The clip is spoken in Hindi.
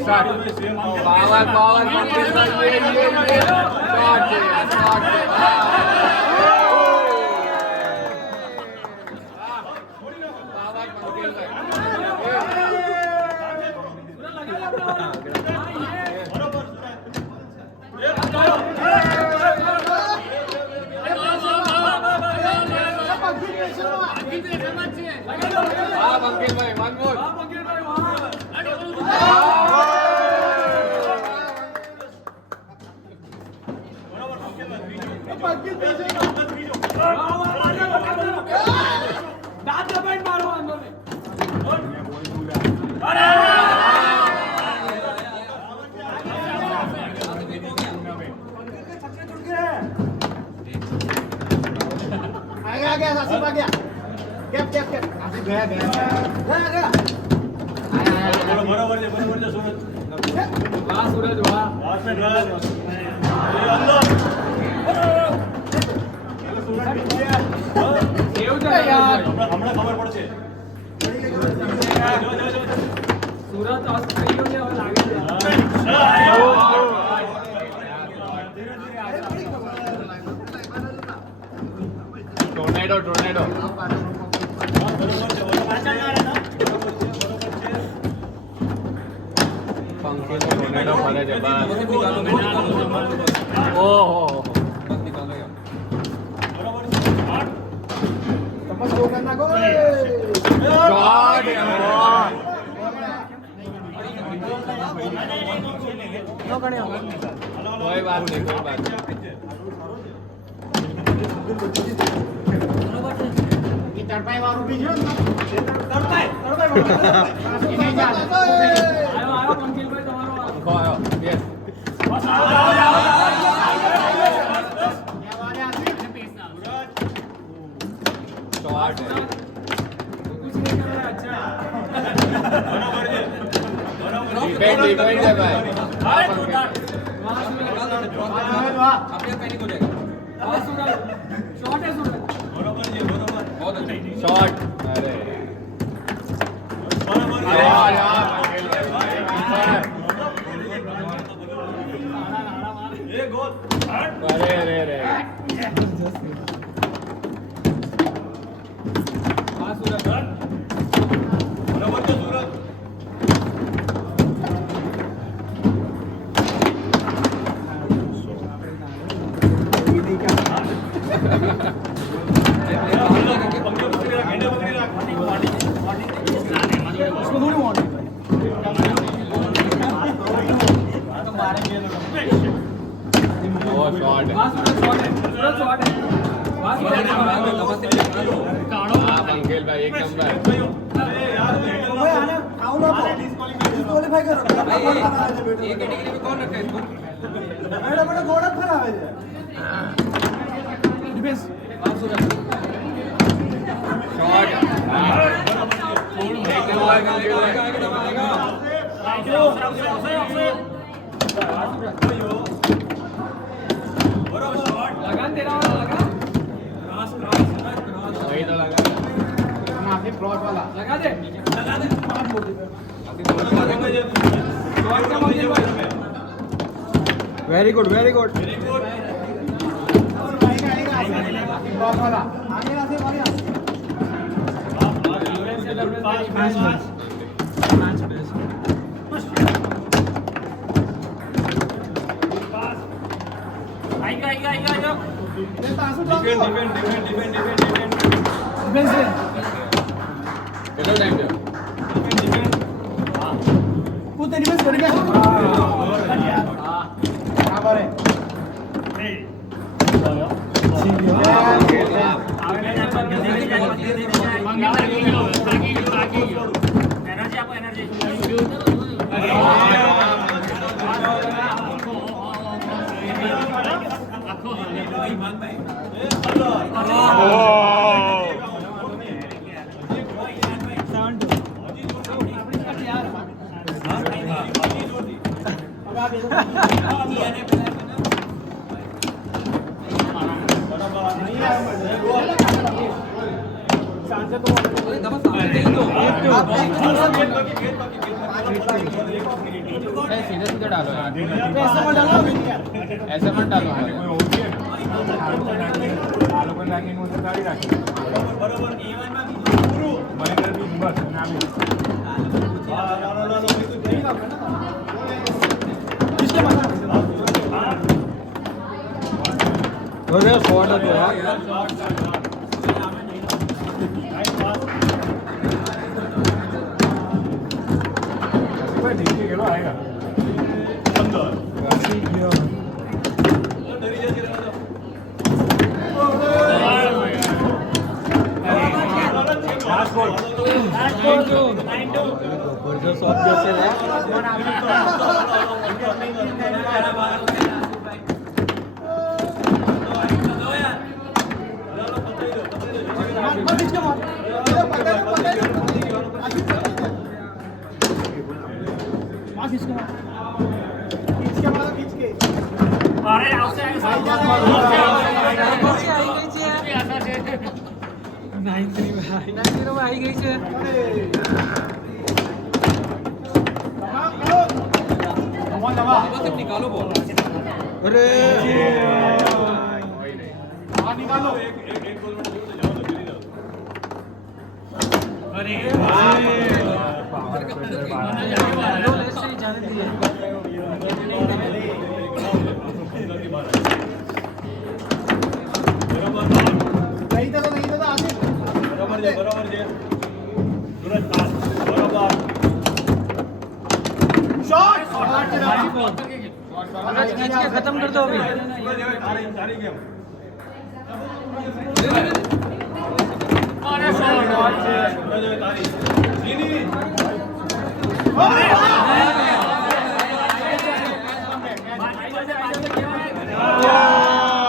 पावर पावर पंखिल भाई वन मोर आसिफ आ गया कैप कैप कैप आसिफ गया गया बराबर है सूरज वाह सूरज वाह लास्ट में रन ये अंदर सूरज पीछे सेव जा यार हमरा खबर પડશે सूरज आज सही हो गया और आगे टोर्नेडो टोर्नेडो पंखिल टोर्नेडो मारे जबान ओहो बस निकालो यार बराबर शॉट समझ गो करना गो शॉट कोई बात नहीं कोई बात नहीं તડપાઈ વાળું બી છે તડપાઈ એને ચાલ આયો આયો પંખિલભાઈ તમારો આખો આયો યસ શોર્ટ कुछ नहीं कर रहा अच्छा बराबर है डिफेंड डिफेंड है भाई वाह अपने पे नहीं हो जाएगा वाह सूरज शॉट है सूरज बराबर है बराबर बहुत अच्छा शॉट अरे बराबर यार ये गोल अरे अरे अरे वाह सूरज बराबर है सूरज पंखिल भाई एक नंबर डिस्क्वालीफाई करो ये कैटेगरी में कौन रखा है इसको बड़ा बड़ा गोड़ा खराब है डिफेंस शॉट लगा तेरा वाला लगा क्रॉस क्रॉस वही तो लगा आसिफ क्रॉस वाला लगा दे very good very good cross वाला आगे आसिफ आगे मैच आएगा डिफेंड कितना टाइम दिया कूद डिफेंस कर गया बराबर है एनर्जी आपको एनर्जी सीधे सीधे डालो यार। ऐसे मत डालो अभी यार। ऐसे मत डालो कोई होती है आलू को नाखी નું ઉતારી રાખે બરોબર ઈવન માં બીજું પૂરું મહેન્દ્ર બી બસ નામે લો ભાઈ તું જઈ લાવ ને किसके पास अरे शॉट है तो यार भाई नीचे गेलो आएगा अंदर गाड़ी गयो डरी जती रहतो लास्ट बॉल 9-2 जबरदस्त शॉट जैसे है निकालो बॉल अरे निकालो एक गोल में जाओ तो गिरी जाओ अरे दो लेस से जाने दिए नहीं था आसिफ बराबर जे सूरज पास बराबर शॉट खत्म कर दो अभी सारी गेम अरे शॉट तारी सीधी